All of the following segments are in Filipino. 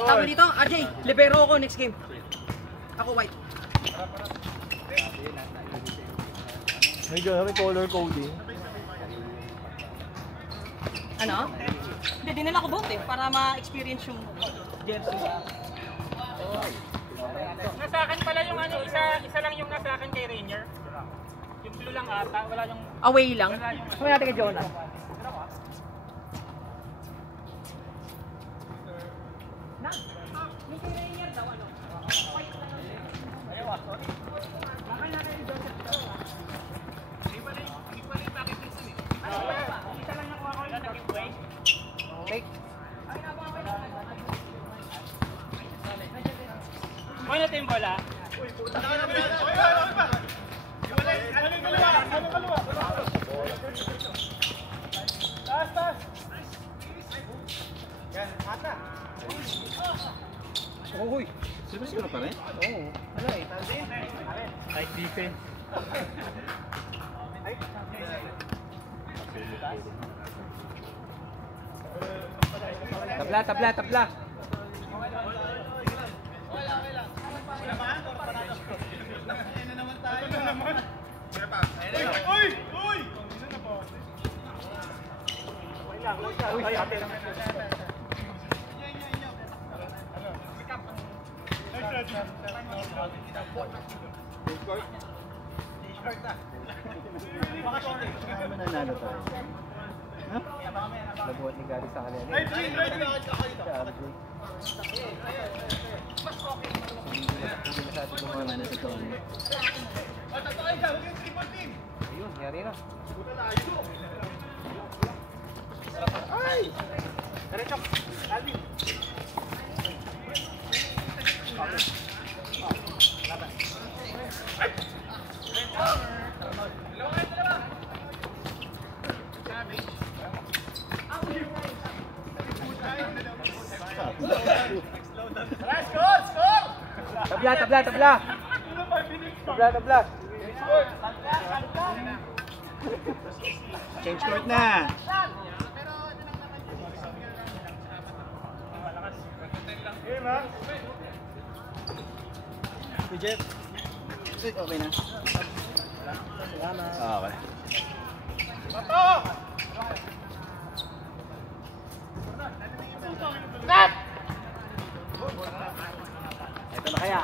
Tama dito, RJ, libero ako next game. Ako white. May color coding. Ano? Hindi, dinala ko both eh, para ma-experience yung jersey. Nasa akin pala yung ano, isa lang yung nasa akin kay Rainier. Yung blue lang ata, wala yung... Away lang? Sabi natin kay Jonah. Na, yung kay Rainier daw ano? Bakal natin yung Jonah. Hindi pala yung packet nito eh. Isa lang nakuha ko yung nag-giveaway. Fake. Kuha natin yung bola. Uy! Siguro pa rin? Oo. Ano eh? Tight defense. Tabla! Mananalo tayo. Ha? Labuhat ni Gary sa kanila. Ayun, yari na. Ay! Diretso, Alvin. Tabla! Change court na! Jeff. Okay na. Salamat. Okay. Ito na kaya.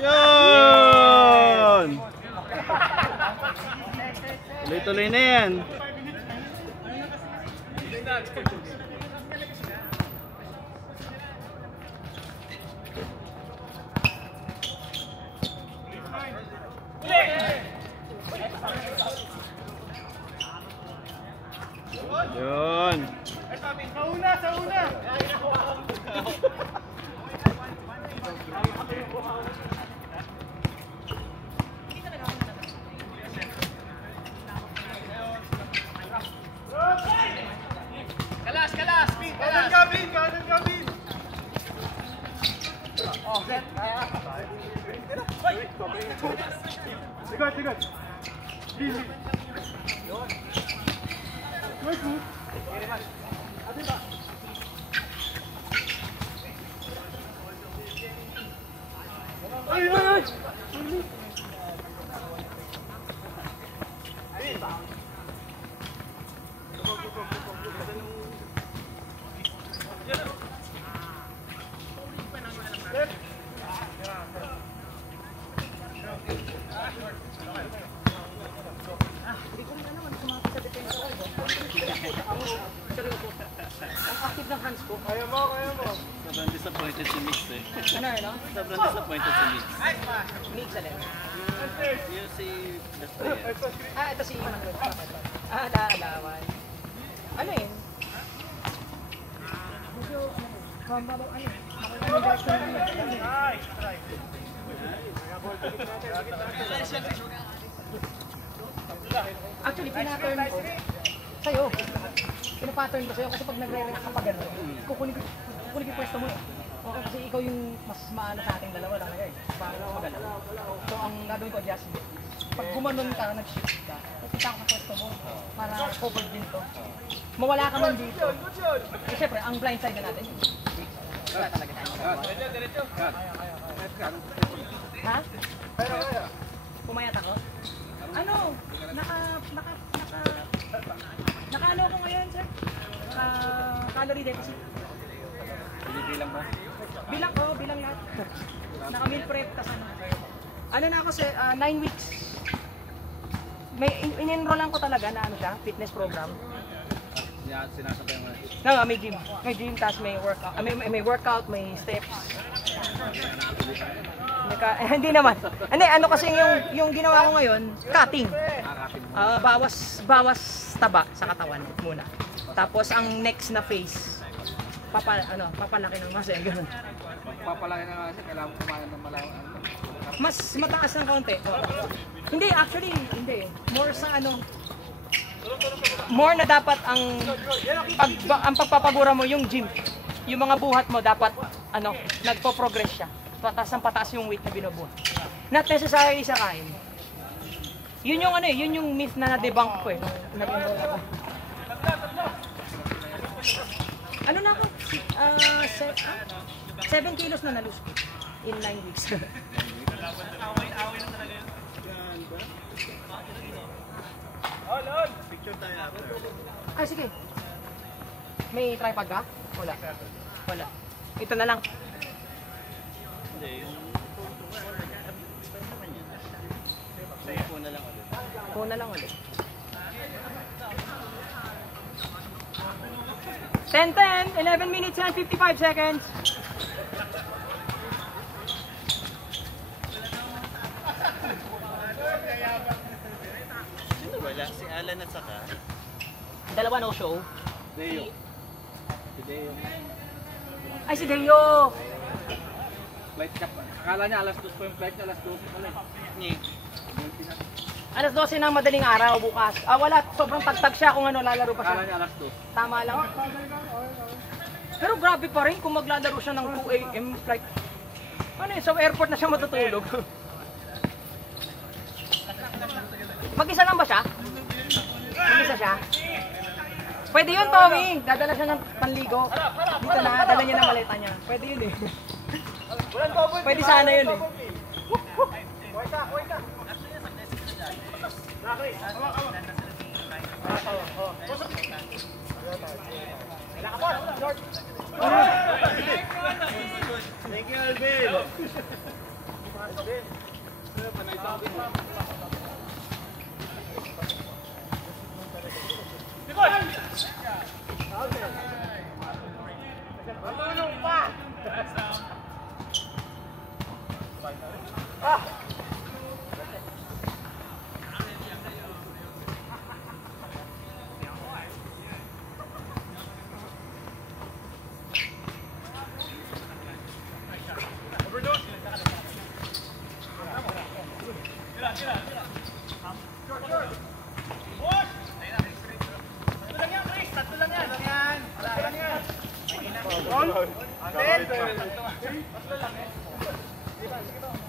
Yun! Tuloy-tuloy na yan. Yun. Sa una! Kalas! Speed! Kanan Gavin! Oh, set! Sigat! Busy! Wait, move! Atin ba? Ay! Ang active ng hands ko. Kaya mo! Sobrang disappointed si Mix eh. Ano, no? Sobrang disappointed si Mix. Mix alin. Yung si best player. Ito si Manuel. Naalawan. Ano yun? Medyo, mababaw ano yun? Actually, pinaturn ko sa'yo. Pinapaturn ko sa'yo kasi pag nagre-react ka pa gano'n, kukunin ko yung pwesto mo eh. Okay, kasi ikaw yung mas maano sa ating dalawa lang eh. Para magalaw. So, ang gagawin ko, adjustment. Pag gumanon ka, nag-shift ka, kita ko sa pwesto mo para covered din to. Mawala ka man dito. Eh, syempre, ang blind side na natin. Wala talaga tayo magagawa. Ha? Pumayat ako? Ano? Naka ano ako ngayon, sir? Calorie deficit. Bilang mo? Bilang lahat. Naka meal prep, tas ano. Ano na ako, sir? 9 weeks. May in-enrollan ko talaga na ano siya, fitness program. Sinasabay mo. May gym. May gym, tas may workout. May workout, may steps. Hindi naman. Hindi, ano kasi yung ginawa ko ngayon, cutting. Bawas taba sa katawan muna. Tapos ang next na phase, papalaki ng muscle, ganun. Papalaki na kasi kailangan kumain ng malawang. Mas mataas ng konti. Hindi, actually, hindi. More na dapat ang pagpapagura mo yung gym. Yung mga buhat mo dapat nagpo-progress siya. Pataas yung weight na binubuhat. Not necessarily sa kain. Yun yung myth na na-debunk ko eh. Nag-enroll ako. Ano na ako? 7 kilos na na-lose ko in 9 weeks. Picture tayo after. Ay, sige. May tripod ka? Wala. Ito na lang. Hindi, yung phone na lang ulit. Phone na lang ulit. 10, 11 minutes and 55 seconds. Wala, si Alan at saka Dalawa no show. Deo. Si Deo. Ay, si Deo. Flight cap. Akala niya alas 2 po yung flight niya, alas 2 pala eh. Alas 12 ng madaling araw bukas. Wala. Sobrang tagtag siya kung lalaro pa Akala siya. niya alas 2. Tama lang. Pero grabe pa rin kung maglalaro siya ng 2 AM flight. Sa airport na siya matutulog. Mag-isa lang ba siya? Mag-isa siya? Pwede yun, Tommy. Dadala siya ng panligo. Dito na, dala niya ng maleta niya. Pwede yun eh. Pwede sana yun eh. Thank you, Alvin. Matulong pa!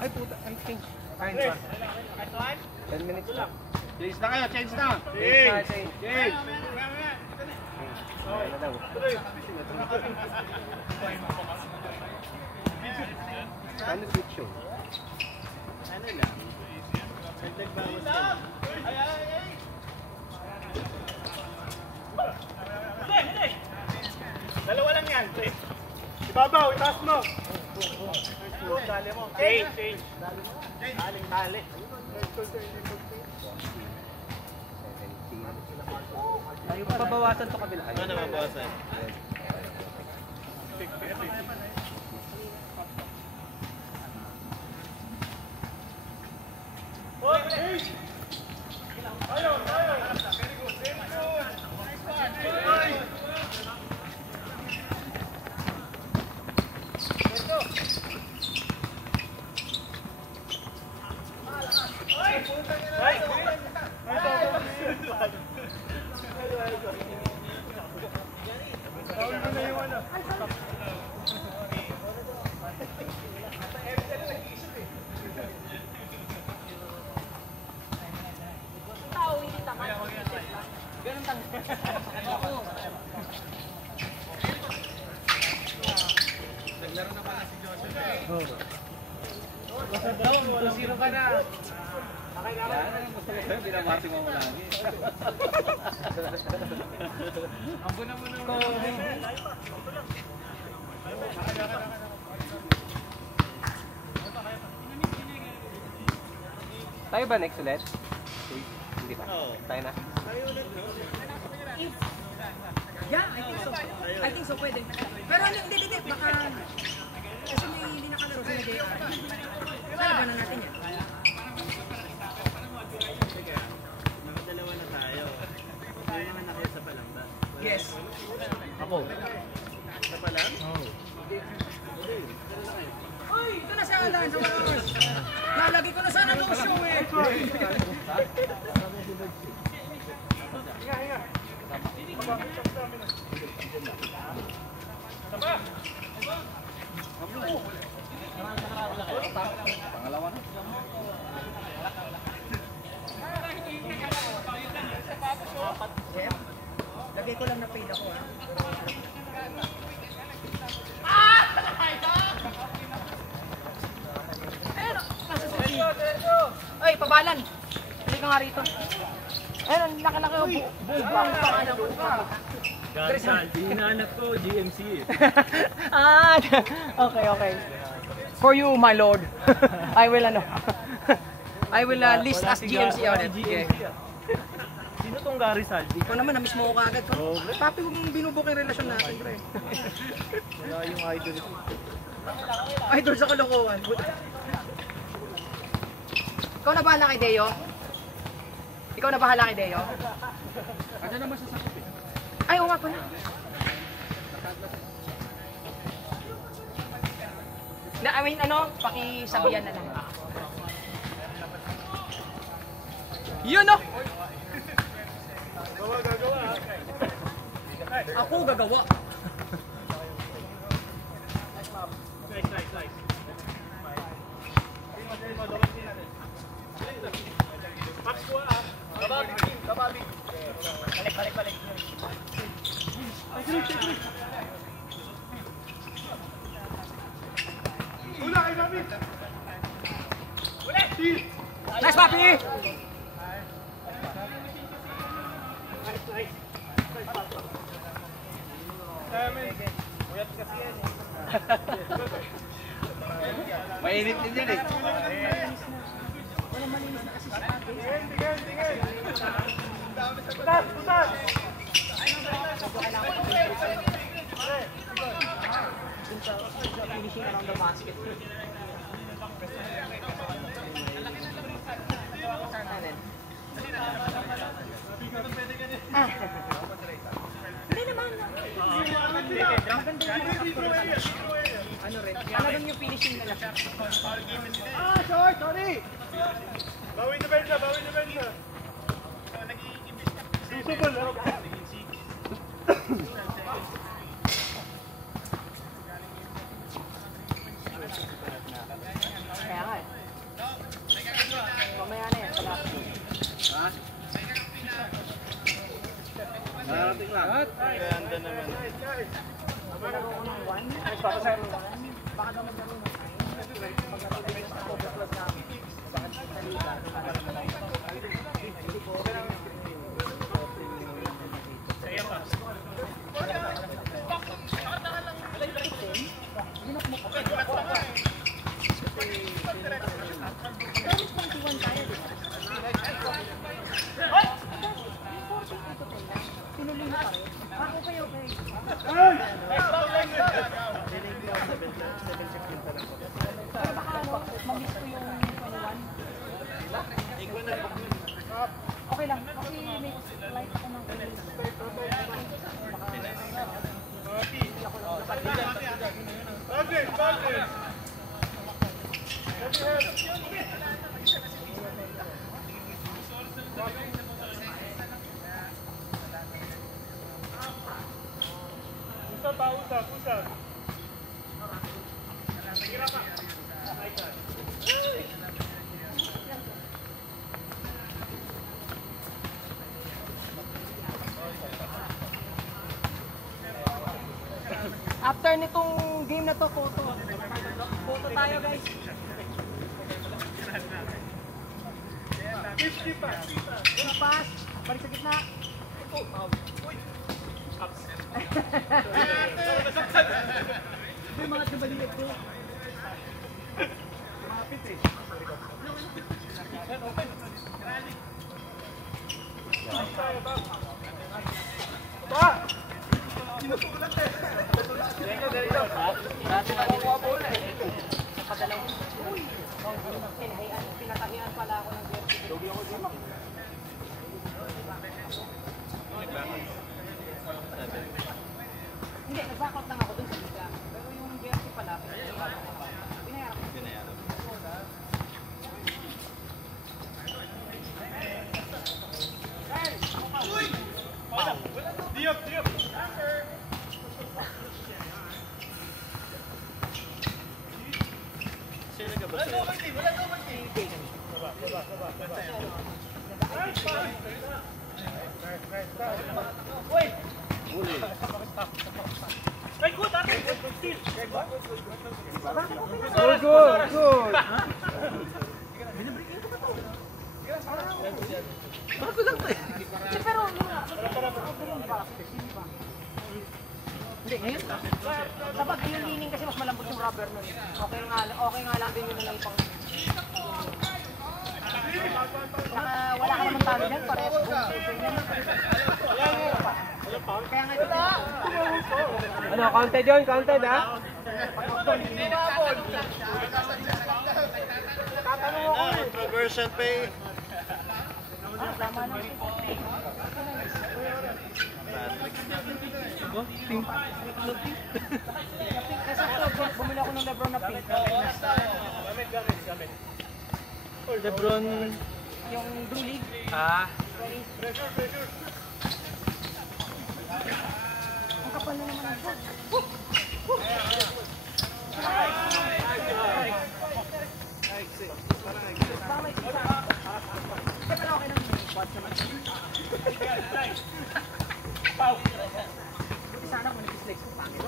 Ay puta, ang change. Fine pa. 10 minutes lang. Change na kayo, change na. Change. Okay na daw. Ano switch yun? Ano lang? Nagbawas lang. Dalawa lang yan. Ibabaw, itaas mo. Change. Tali. Ayaw pa babawasan to kabila. Ano na mabawasan? Sino ka na? Yan, gusto ko sa'yo, binabati mo lagi. Ambo na mo nung... Tayo ba next ulit? Hindi pa. Tayo na. Yeah, I think so. I think so, pwede. Pero ano, hindi. Baka... Kasi may hindi nakalaro sila JR. Kalaban na natin yan. Nakadalawa na tayo. Tayo naman nakisa pa lang ba? Yes. Ako. Isa pa lang? Oo. Uy, ito na sa Alan, sa Wars. Lalagay ko na sana ng show eh. Pangalawa na. Lagay ko lang na paid ako ah. Ay, pabalan. Hindi ka nga rito. Ayun, laki-laki yung buong pangalan ko. Garisal, hinahanap ko GMC eh. Ah, okay. For you, my lord. I will list as GMC ulit. Okay. Sino tong Garisal? Ikaw naman, na-miss mo ko kagad. Papi, huwag mong binubok yung relasyon natin, pre. Wala yung idol ko. Idol sa kalokohan. Ikaw na bahala kay Deo? Ikaw na bahala kay Deo? Ano naman sa sakit eh? Ay, oo nga pala. I mean, pakisabihan na lang. Yun o! Gagawa. Ako gagawa. Nice. Max ko ah. Kababi. Balik. Una kay David. Nice, Papi! Uyat kasi yan eh. Mainit din yan eh. Putas! Finishing around the basket. Hindi naman. Ano rin? Talagang yung finishing na lang. Sorry! Bawin na bensa. Susubol. Kaya nga eh. Mamaya na yan. Ha? Narating lang. Ganda naman. Baka daw magkaroon ng time. Pagkakita yung sa overclock namin. Baka sa liga. Tinuloy mo pa rin. Okay. Pero baka mag-miss ko yung 21. Okay lang, kasi may flight ako ng Usap. After nitong game na to, photo. Photo tayo guys. 50 pa. Yung pass, balik sa gitna. Yung mga kabalikat ko. Kapit eh. Pinatahian pala ako ng jersey. Hindi, nag-backout lang ako dun sa liga. Pero yung jersey pala, binayaran ko. Diop, diop. Ay, good, ate. Steal. Good, good, good. Pero, hindi, ngayon. Sa pag-cleaning kasi mas malambot yung rubber nun. Okay nga lang din yun na lang pang... Saka wala ka naman talo dyan, parehas boom shooter yan. Kaya nga ito. Ano, counted yun? Counted, ha? Controversial pay. Tama na. Kasi ito, bumili ako ng Lebron na pink. Lebron. Yung Drew League. Ah. Ang kapal na naman ang shot. Baka may isa. Pero okay lang yung spot naman. Buti sana kung nag-flex ko pangit.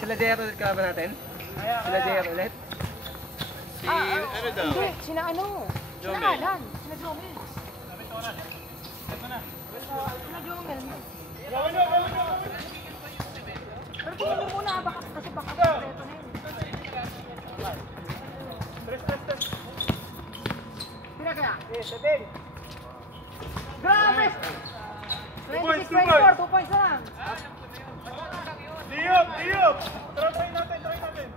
Sila JR ulit ka ba natin? Sila JR ulit? Ano daw? Hindi, sina ano? Sina Alan. Sina Jomel. Sina Jomel. Pero tingnan mo muna baka kasi baka kompleto na yun. Pila kaya? 7. Grabe! 26-24, 2 points na lang. Diop, Diop. Try natin, try natin.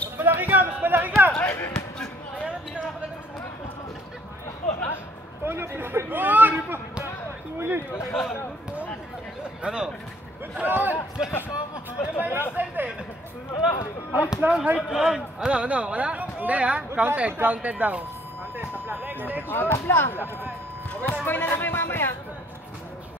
Mas malaki ka, mas malaki ka. Ano? Height lang, height lang. Ano? Wala? Hindi, ha? Counted, counted daw. Tabla. Mas na lang kayo mamaya.